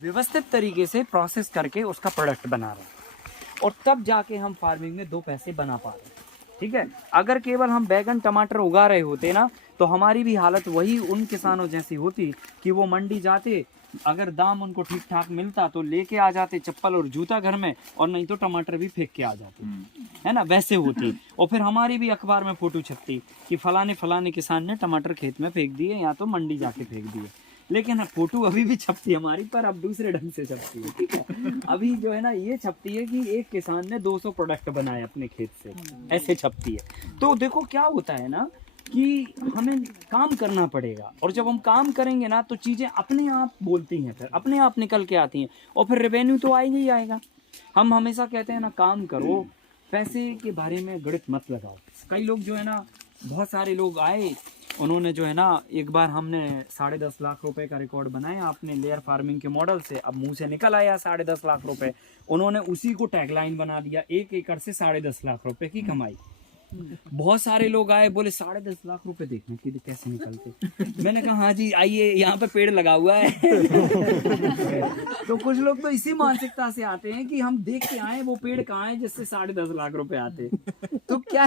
व्यवस्थित तरीके से प्रोसेस करके उसका प्रोडक्ट बना रहे हैं और तब जाके हम फार्मिंग में 2 पैसे बना पा रहे हैं। ठीक है, अगर केवल हम बैगन टमाटर उगा रहे होते ना तो हमारी भी हालत वही उन किसानों जैसी होती कि वो मंडी जाते, अगर दाम उनको ठीक ठाक मिलता तो लेके आ जाते चप्पल और जूता घर में, और नहीं तो टमाटर भी फेंक के आ जाते, है ना, वैसे होती। और फिर हमारी भी अखबार में फोटो छपती कि फलाने किसान ने टमाटर खेत में फेंक दिए या तो मंडी जाके फेंक दिए। लेकिन फोटो अभी भी छपती है हमारी, पर अब दूसरे ढंग से छपती है। ठीक है, अभी जो है ना ये छपती है कि एक किसान ने 200 प्रोडक्ट बनाए अपने खेत से, ऐसे छपती है। तो देखो क्या होता है ना कि हमें काम करना पड़ेगा, और जब हम काम करेंगे ना तो चीज़ें अपने आप बोलती हैं, फिर अपने आप निकल के आती हैं, और फिर रेवेन्यू तो आएगा ही आएगा। हम हमेशा कहते हैं ना, काम करो, पैसे के बारे में गणित मत लगाओ। कई लोग जो है ना, बहुत सारे लोग आए, उन्होंने जो है ना, एक बार हमने 10.5 लाख रुपए का रिकॉर्ड बनाया अपने लेयर फार्मिंग के मॉडल से, अब मुंह से निकल आया 10.5 लाख रुपए, उन्होंने उसी को टैगलाइन बना दिया, 1 एकड़ से 10.5 लाख रुपए की कमाई। बहुत सारे लोग आए, बोले 10.5 लाख रुपए देखने की कैसे निकलते। मैंने कहा हाँ जी आइए, यहाँ पे पेड़ लगा हुआ है। तो कुछ लोग तो इसी मानसिकता से आते हैं कि हम देख के आए वो पेड़ कहाँ है जिससे 10.5 लाख रुपए आते। तो क्या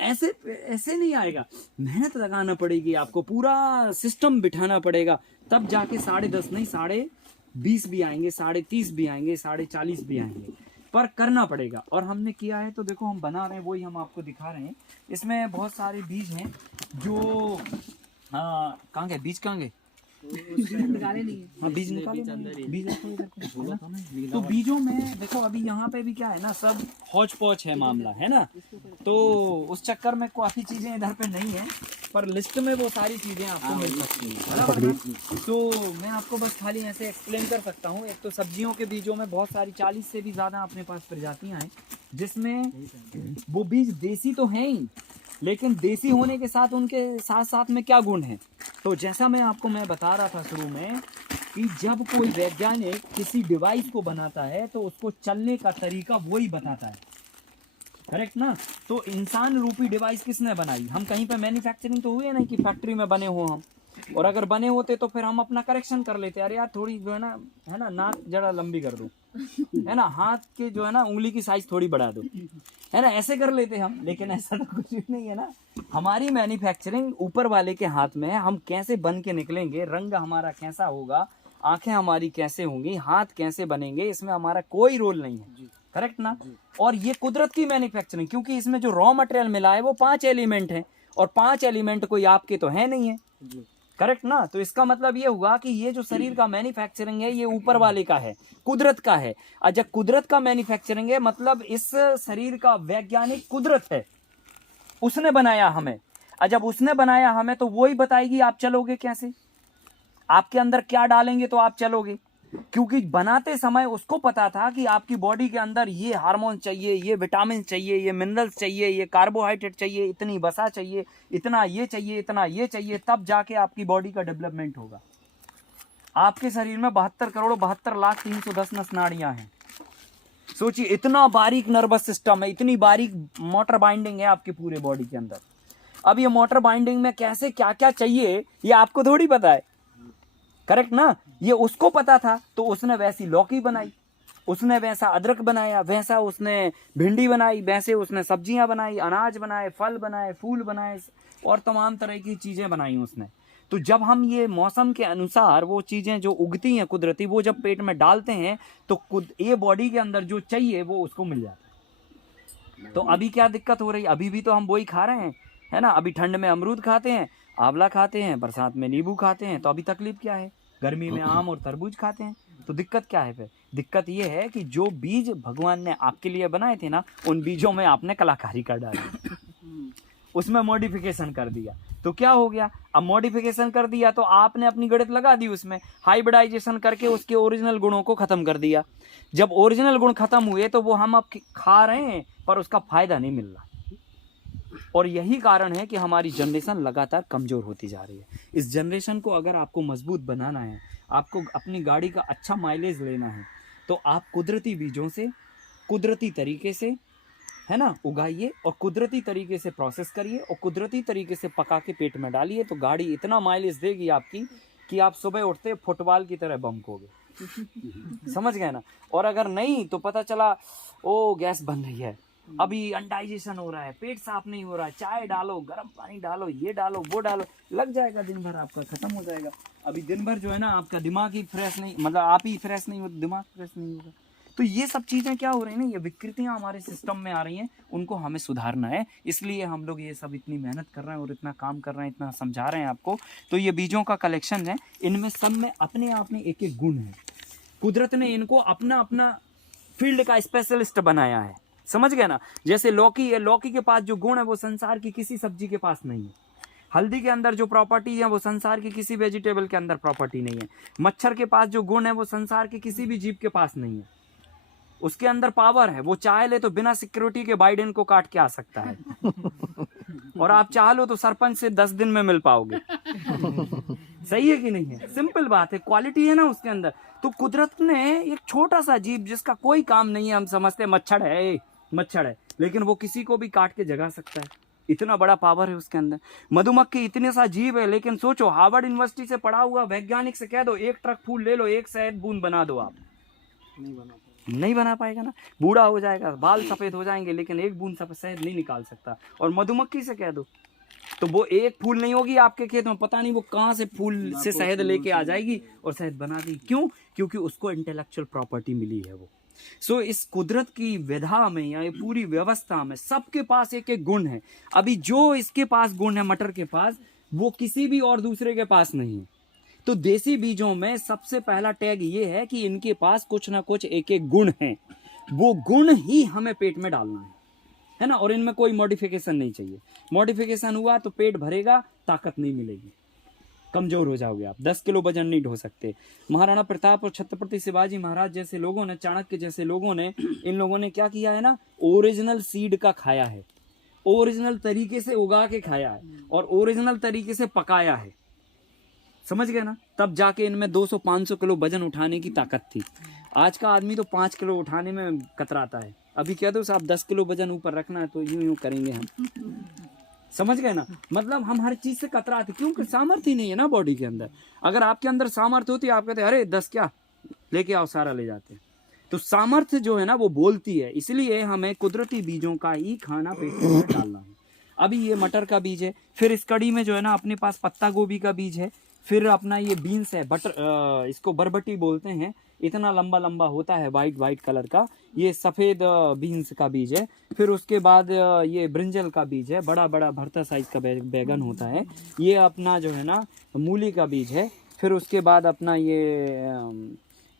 ऐसे ऐसे नहीं आएगा, मेहनत लगाना पड़ेगी आपको, पूरा सिस्टम बिठाना पड़ेगा, तब जाके 10.5 नहीं 20.5 भी आएंगे, 30.5 भी आएंगे, 40.5 भी आएंगे, पर करना पड़ेगा। और हमने किया है, तो देखो हम बना रहे हैं, वही हम आपको दिखा रहे हैं। इसमें बहुत सारे बीज हैं जो कहाँ गए बीज, कहाँ गए? निकाले नहीं है। हाँ बीज निकाले, बीज तो बीजों में देखो अभी यहाँ पे भी क्या है ना, सब हौच पौच है मामला, है ना। तो उस चक्कर में काफी चीजें इधर पे नहीं है, पर लिस्ट में वो सारी चीजें आपको मिल सकती हैं। तो मैं आपको बस खाली ऐसे एक्सप्लेन कर सकता हूँ। एक तो सब्जियों के बीजों में बहुत सारी 40 से भी ज्यादा अपने पास प्रजातियां हैं, जिसमें वो बीज देसी तो हैं ही, लेकिन देसी होने के साथ उनके साथ साथ में क्या गुण है। तो जैसा मैं बता रहा था शुरू में कि जब कोई वैज्ञानिक किसी डिवाइस को बनाता है तो उसको चलने का तरीका वही बताता है, करेक्ट ना। तो इंसान रूपी डिवाइस किसने बनाई? हम कहीं पे मैन्युफैक्चरिंग तो हुई है नहीं कि फैक्ट्री में बने हो हम, और अगर बने होते तो फिर हम अपना करेक्शन कर लेते, अरे यार थोड़ी जो है ना नाक जरा लंबी कर दो, है ना, हाथ के जो है ना उंगली की साइज थोड़ी बढ़ा दो, है ना, ऐसे कर लेते हम। लेकिन ऐसा तो कुछ भी नहीं है ना, हमारी मैन्युफैक्चरिंग ऊपर वाले के हाथ में है। हम कैसे बन के निकलेंगे, रंग हमारा कैसा होगा, आंखें हमारी कैसे होंगी, हाथ कैसे बनेंगे, इसमें हमारा कोई रोल नहीं है, करेक्ट ना। और ये कुदरत की मैन्युफैक्चरिंग, क्योंकि इसमें जो रॉ मटेरियल मिला है वो 5 एलिमेंट है, और 5 एलिमेंट कोई आपके तो है नहीं है, करेक्ट ना। तो इसका मतलब ये हुआ कि ये जो शरीर का मैन्युफैक्चरिंग है ये ऊपर वाले का है, कुदरत का है। जब कुदरत का मैन्युफैक्चरिंग है मतलब इस शरीर का वैज्ञानिक कुदरत है, उसने बनाया हमें। जब उसने बनाया हमें तो वो ही बताएगी आप चलोगे कैसे, आपके अंदर क्या डालेंगे तो आप चलोगे, क्योंकि बनाते समय उसको पता था कि आपकी बॉडी के अंदर ये हार्मोन चाहिए, ये विटामिन चाहिए, ये मिनरल्स चाहिए, ये कार्बोहाइड्रेट चाहिए, इतनी वसा चाहिए, इतना ये चाहिए, इतना ये चाहिए, तब जाके आपकी बॉडी का डेवलपमेंट होगा। आपके शरीर में 72,72,03,10 नस नाड़ियां हैं। सोचिए इतना बारीक नर्वस सिस्टम है, इतनी बारीक मोटर बाइंडिंग है आपकी पूरे बॉडी के अंदर। अब ये मोटर बाइंडिंग में कैसे क्या क्या चाहिए ये आपको थोड़ी पता है, करेक्ट ना। ये उसको पता था तो उसने वैसी लौकी बनाई, उसने वैसा अदरक बनाया, वैसा उसने भिंडी बनाई, वैसे उसने सब्जियां बनाई, अनाज बनाए, फल बनाए, फूल बनाए, और तमाम तरह की चीजें बनाई उसने। तो जब हम ये मौसम के अनुसार वो चीजें जो उगती हैं कुदरती, वो जब पेट में डालते हैं तो ये बॉडी के अंदर जो चाहिए वो उसको मिल जाता है। तो अभी क्या दिक्कत हो रही, अभी भी तो हम वही खा रहे हैं, है ना। अभी ठंड में अमरूद खाते हैं, आंवला खाते हैं, बरसात में नींबू खाते हैं, तो अभी तकलीफ क्या है, गर्मी में आम और तरबूज खाते हैं। तो दिक्कत क्या है फिर? दिक्कत ये है कि जो बीज भगवान ने आपके लिए बनाए थे ना, उन बीजों में आपने कलाकारी कर डाली, उसमें मॉडिफिकेशन कर दिया। तो क्या हो गया, अब मॉडिफिकेशन कर दिया तो आपने अपनी गणित लगा दी उसमें, हाइब्रिडाइजेशन करके उसके ओरिजिनल गुणों को खत्म कर दिया। जब ओरिजिनल गुण खत्म हुए तो वो हम अब खा रहे हैं पर उसका फायदा नहीं मिल रहा। और यही कारण है कि हमारी जनरेशन लगातार कमजोर होती जा रही है। इस जनरेशन को अगर आपको मजबूत बनाना है, आपको अपनी गाड़ी का अच्छा माइलेज लेना है, तो आप कुदरती बीजों से कुदरती तरीके से, है ना, उगाइए, और कुदरती तरीके से प्रोसेस करिए, और कुदरती तरीके से पका के पेट में डालिए, तो गाड़ी इतना माइलेज देगी आपकी कि आप सुबह उठते फुटबॉल की तरह बमकोगे। समझ गए ना। और अगर नहीं तो पता चला ओ गैस बन रही है, अभी अनडाइजेशन हो रहा है, पेट साफ नहीं हो रहा है, चाय डालो, गर्म पानी डालो, ये डालो, वो डालो, लग जाएगा दिन भर, आपका खत्म हो जाएगा। अभी दिन भर जो है ना आपका दिमाग ही फ्रेश नहीं, मतलब आप ही फ्रेश नहीं हो, दिमाग फ्रेश नहीं होगा। तो ये सब चीज़ें क्या हो रही हैं ना, ये विकृतियाँ हमारे सिस्टम में आ रही हैं, उनको हमें सुधारना है। इसलिए हम लोग ये सब इतनी मेहनत कर रहे हैं और इतना काम कर रहे हैं, इतना समझा रहे हैं आपको। तो ये बीजों का कलेक्शन है, इनमें सब में अपने आप में एक एक गुण है। कुदरत ने इनको अपना अपना फील्ड का स्पेशलिस्ट बनाया है। समझ गए ना। जैसे लौकी है, लौकी के पास जो गुण है वो संसार की किसी सब्जी के पास नहीं है। हल्दी के अंदर जो प्रॉपर्टी है वो संसार की किसी वेजिटेबल के अंदर प्रॉपर्टी नहीं है। मच्छर के पास जो गुण है वो संसार के किसी भी जीव के पास नहीं है। उसके अंदर पावर है, वो चाह ले तो बिना सिक्योरिटी के बाइडेन को काट के आ सकता है। और आप चाह लो तो सरपंच से 10 दिन में मिल पाओगे। सही है कि नहीं है। सिंपल बात है, क्वालिटी है ना उसके अंदर। तो कुदरत ने एक छोटा सा जीव जिसका कोई काम नहीं है, हम समझते मच्छर है, मच्छर है, लेकिन वो किसी को भी काट के जगा सकता है। इतना बड़ा पावर है उसके अंदर। मधुमक्खी इतने सा जीव है, लेकिन सोचो हार्वर्ड यूनिवर्सिटी से पढ़ा हुआ वैज्ञानिक से कह दो एक ट्रक फूल ले लो, एक शहद बूंद बना दो, आप नहीं बना पाएगा ना। बूढ़ा हो जाएगा, बाल सफेद हो जाएंगे, लेकिन एक बूंद सफेद शहद नहीं निकाल सकता। और मधुमक्खी से कह दो तो वो एक फूल नहीं होगी आपके खेत में, पता नहीं वो कहाँ से फूल से शहद लेके आ जाएगी और शहद बना दी। क्यों? क्योंकि उसको इंटेलेक्चुअल प्रॉपर्टी मिली है वो। सो इस कुदरत की विधा में या ये पूरी व्यवस्था में सबके पास एक एक गुण है। अभी जो इसके पास गुण है मटर के पास, वो किसी भी और दूसरे के पास नहीं है। तो देसी बीजों में सबसे पहला टैग ये है कि इनके पास कुछ ना कुछ एक एक गुण है, वो गुण ही हमें पेट में डालना है ना। और इनमें कोई मॉडिफिकेशन नहीं चाहिए। मॉडिफिकेशन हुआ तो पेट भरेगा, ताकत नहीं मिलेगी, कमजोर हो जाओगे आप, 10 किलो वजन नहीं ढो सकते। महाराणा प्रताप और छत्रपति शिवाजी महाराज जैसे लोगों ने, चाणक्य जैसे लोगों ने, इन लोगों ने क्या किया है ना, ओरिजिनल सीड का खाया है, ओरिजिनल तरीके से उगा के खाया है और ओरिजिनल तरीके से पकाया है। समझ गए ना। तब जाके इनमें 200-500 किलो वजन उठाने की ताकत थी। आज का आदमी तो 5 किलो उठाने में कतराता है। अभी कह दो साहब 10 किलो वजन ऊपर रखना है तो यूं यूं करेंगे हम। समझ गए ना। मतलब हम हर चीज से कतराते, क्योंकि सामर्थ्य ही नहीं है ना बॉडी के अंदर। अगर आपके अंदर सामर्थ्य होती, आप कहते अरे 10 क्या लेके आओ, सारा ले जाते। तो सामर्थ्य जो है ना वो बोलती है। इसलिए हमें कुदरती बीजों का ही खाना पेट में डालना है। अभी ये मटर का बीज है, फिर इस कड़ी में जो है ना अपने पास पत्ता गोभी का बीज है, फिर अपना ये बीन्स है, इसको बरबटी बोलते हैं, इतना लंबा लंबा होता है, वाइट कलर का, ये सफ़ेद बीन्स का बीज है। फिर उसके बाद ये ब्रिंजल का बीज है, बड़ा बड़ा भरता साइज का बैगन होता है। ये अपना जो है ना मूली का बीज है। फिर उसके बाद अपना ये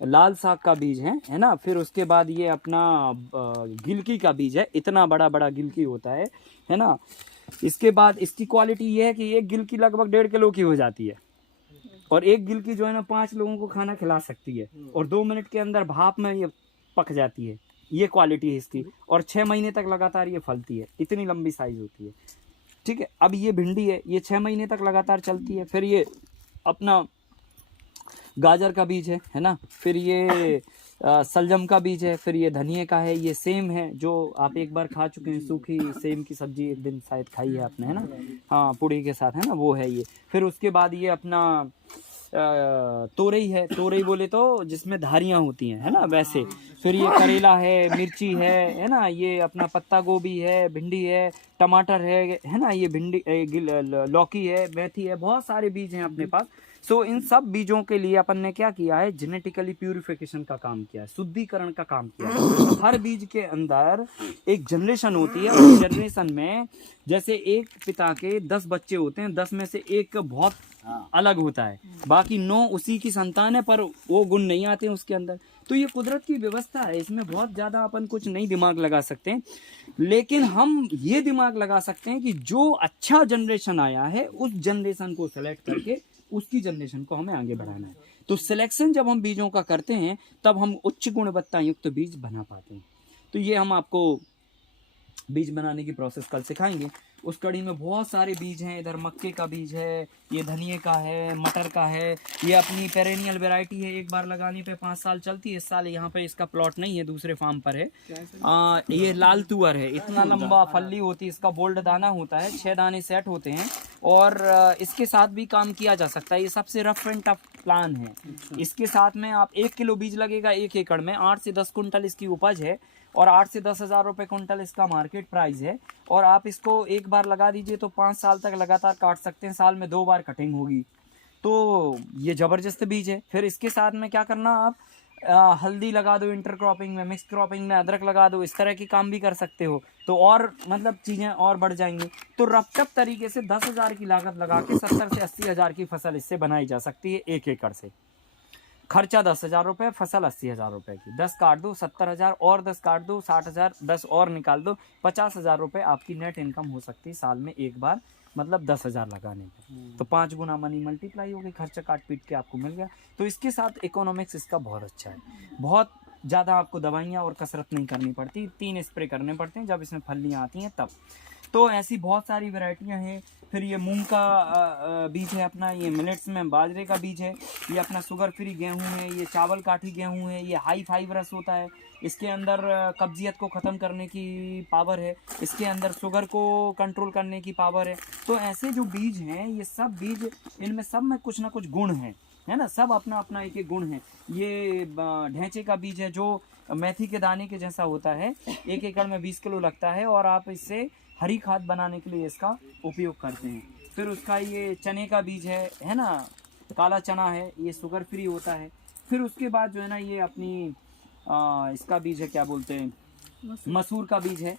लाल साग का बीज है ना। फिर उसके बाद ये अपना गिलकी का बीज है, इतना बड़ा बड़ा गिलकी होता है ना। इसके बाद इसकी क्वालिटी ये है कि एक गिलकी लगभग 1.5 किलो की हो जाती है, और एक गिलकी जो है ना 5 लोगों को खाना खिला सकती है, और 2 मिनट के अंदर भाप में ये पक जाती है। ये क्वालिटी है इसकी, और 6 महीने तक लगातार ये फलती है, इतनी लंबी साइज होती है। ठीक है। अब ये भिंडी है, ये 6 महीने तक लगातार चलती है। फिर ये अपना गाजर का बीज है ना। फिर ये सलजम का बीज है। फिर ये धनिए का है। ये सेम है जो आप एक बार खा चुके हैं, सूखी सेम की सब्जी एक दिन शायद खाई है आपने, है ना। हाँ, पूड़ी के साथ, है ना, वो है ये। फिर उसके बाद ये अपना तोरई है, तोरई बोले तो जिसमें धारियाँ होती हैं, है ना, वैसे। फिर ये करेला है, मिर्ची है ना। ये अपना पत्ता गोभी है, भिंडी है, टमाटर है ना। ये भिंडी, लौकी है, मेथी है, बहुत सारे बीज हैं अपने पास। सो इन सब बीजों के लिए अपन ने क्या किया है, जेनेटिकली प्यूरिफिकेशन का काम किया है, शुद्धिकरण का काम किया है। हर बीज के अंदर एक जनरेशन होती है, उस जनरेशन में जैसे एक पिता के 10 बच्चे होते हैं, 10 में से एक बहुत अलग होता है, बाकी 9 उसी की संतान है, पर वो गुण नहीं आते हैं उसके अंदर। तो ये कुदरत की व्यवस्था है, इसमें बहुत ज़्यादा अपन कुछ नहीं दिमाग लगा सकते हैं। लेकिन हम ये दिमाग लगा सकते हैं कि जो अच्छा जनरेशन आया है उस जनरेशन को सेलेक्ट करके उसकी जनरेशन को हमें आगे बढ़ाना है। तो सिलेक्शन जब हम बीजों का करते हैं तब हम उच्च गुणवत्ता युक्त बीज बना पाते हैं। तो ये हम आपको बीज बनाने की प्रोसेस कल सिखाएंगे। उस कड़ी में बहुत सारे बीज हैं। इधर मक्के का बीज है, ये धनिए का है, मटर का है। ये अपनी पेरेनियल वैरायटी है, एक बार लगाने पे 5 साल चलती है। इस साल यहाँ पे इसका प्लॉट नहीं है, दूसरे फार्म पर है। ये लाल तुअर है, इतना लंबा फल्ली होती है, इसका बोल्ड दाना होता है, 6 दाने सेट होते हैं और इसके साथ भी काम किया जा सकता है। ये सबसे रफ एंड टफ प्लान है। इसके साथ में आप 1 किलो बीज लगेगा 1 एकड़ में, 8 से 10 कुंटल इसकी उपज है और 8 से 10 हज़ार रुपये कुंटल इसका मार्केट प्राइस है। और आप इसको एक बार लगा दीजिए तो 5 साल तक लगातार काट सकते हैं, साल में 2 बार कटिंग होगी। तो ये ज़बरदस्त बीज है। फिर इसके साथ में क्या करना, आप हल्दी लगा दो इंटर क्रॉपिंग में, मिक्स क्रॉपिंग में अदरक लगा दो, इस तरह की काम भी कर सकते हो तो और मतलब चीज़ें और बढ़ जाएंगी। तो रफ्टअप तरीके से 10,000 की लागत लगा के 70 से 80 हज़ार की फसल इससे बनाई जा सकती है 1 एकड़ से। खर्चा 10,000 रुपये, फसल 80,000 रुपये की। 10 काट दो 70,000 और 10 काट दो 60,000, 10 और निकाल दो 50,000 रुपये आपकी नेट इनकम हो सकती है साल में एक बार, मतलब 10,000 लगाने में। तो 5 गुना मनी मल्टीप्लाई हो गई, खर्चा काट पीट के आपको मिल गया। तो इसके साथ इकोनॉमिक्स इसका बहुत अच्छा है। बहुत ज़्यादा आपको दवाइयाँ और कसरत नहीं करनी पड़ती, 3 स्प्रे करने पड़ते हैं जब इसमें फलियाँ आती हैं तब। तो ऐसी बहुत सारी वैरायटियाँ हैं। फिर ये मूंग का बीज है अपना, ये मिलेट्स में बाजरे का बीज है, ये अपना शुगर फ्री गेहूं है, ये चावल काठी गेहूं है, ये हाई फाइबरस होता है, इसके अंदर कब्जियत को ख़त्म करने की पावर है, इसके अंदर शुगर को कंट्रोल करने की पावर है। तो ऐसे जो बीज हैं, ये सब बीज, इनमें सब में कुछ ना कुछ गुण है ना, सब अपना अपना एक एक गुण है। ये ढेंचे का बीज है जो मेथी के दाने के जैसा होता है, 1 एकड़ में 20 किलो लगता है और आप इससे हरी खाद बनाने के लिए इसका उपयोग करते हैं। फिर उसका ये चने का बीज है ना, काला चना है, ये शुगर फ्री होता है। फिर उसके बाद जो है ना, ये अपनी इसका बीज है, क्या बोलते हैं, मसूर का बीज है।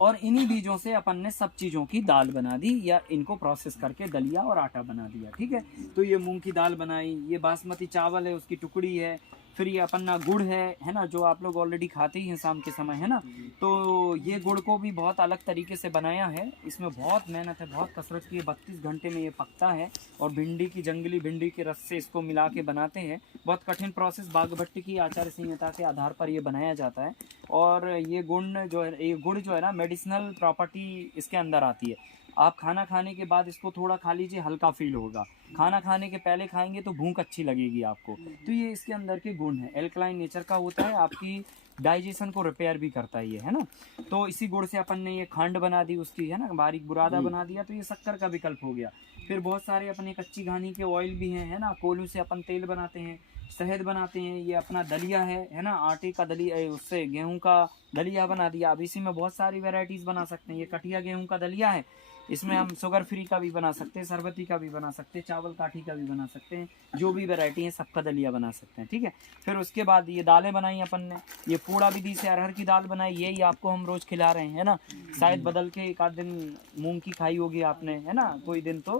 और इन्हीं बीजों से अपन ने सब चीज़ों की दाल बना दी या इनको प्रोसेस करके दलिया और आटा बना दिया। ठीक है, तो ये मूंग की दाल बनाई, ये बासमती चावल है उसकी टुकड़ी है, फिर ये अपना गुड़ है ना, जो आप लोग ऑलरेडी खाते ही हैं शाम के समय, है ना। तो ये गुड़ को भी बहुत अलग तरीके से बनाया है, इसमें बहुत मेहनत है, बहुत कसरत की है। 32 घंटे में ये पकता है और भिंडी की, जंगली भिंडी के रस से इसको मिला के बनाते हैं। बहुत कठिन प्रोसेस, बाघभट्टी की आचार संहिता के आधार पर ये बनाया जाता है। और ये गुड़ जो है ना, मेडिसिनल प्रॉपर्टी इसके अंदर आती है। आप खाना खाने के बाद इसको थोड़ा खा लीजिए, हल्का फील होगा। खाना खाने के पहले खाएंगे तो भूख अच्छी लगेगी आपको। तो ये इसके अंदर के गुण है, एल्कलाइन नेचर का होता है, आपकी डाइजेशन को रिपेयर भी करता है ये, है ना। तो इसी गुड़ से अपन ने ये खंड बना दी उसकी, है ना, बारीक बुरादा बना दिया, तो ये शक्कर का विकल्प हो गया। फिर बहुत सारे अपने कच्ची घानी के ऑयल भी हैं, है ना, कोयलों से अपन तेल बनाते हैं, शहद बनाते हैं। ये अपना दलिया है ना, आटे का दलिया, उससे गेहूं का दलिया बना दिया। अब इसी में बहुत सारी वैरायटीज़ बना सकते हैं। ये कठिया गेहूं का दलिया है, इसमें हम शुगर फ्री का भी बना सकते हैं, शरबती का भी बना सकते हैं, चावल काठी का भी बना सकते हैं, जो भी वैरायटी है सबका दलिया बना सकते हैं। ठीक है, फिर उसके बाद ये दालें बनाई अपन ने, ये पूड़ा विधि से अरहर की दाल बनाई, यही आपको हम रोज़ खिला रहे हैं, है ना। शायद बदल के एक आध दिन मूंग की खाई होगी आपने, है ना, कोई दिन तो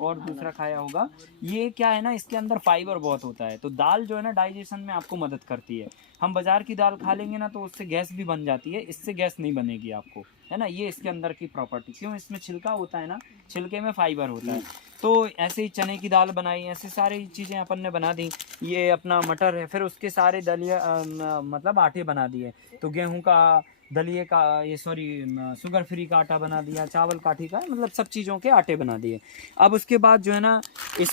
और दूसरा खाया होगा। ये क्या है ना, इसके अंदर फाइबर बहुत होता है, तो दाल जो है ना डाइजेशन में आपको मदद करती है। हम बाजार की दाल खा लेंगे ना तो उससे गैस भी बन जाती है, इससे गैस नहीं बनेगी आपको, है ना। ये इसके अंदर की प्रॉपर्टी, क्यों, इसमें छिलका होता है ना, छिलके में फाइबर होता है। तो ऐसे ही चने की दाल बनाई, ऐसे सारी चीज़ें अपन ने बना दी। ये अपना मटर है, फिर उसके सारे दलिया मतलब आटे बना दिए। तो गेहूं का दलिए का, ये सॉरी शुगर फ्री का आटा बना दिया, चावल काठी का, मतलब सब चीज़ों के आटे बना दिए। अब उसके बाद जो है ना, इस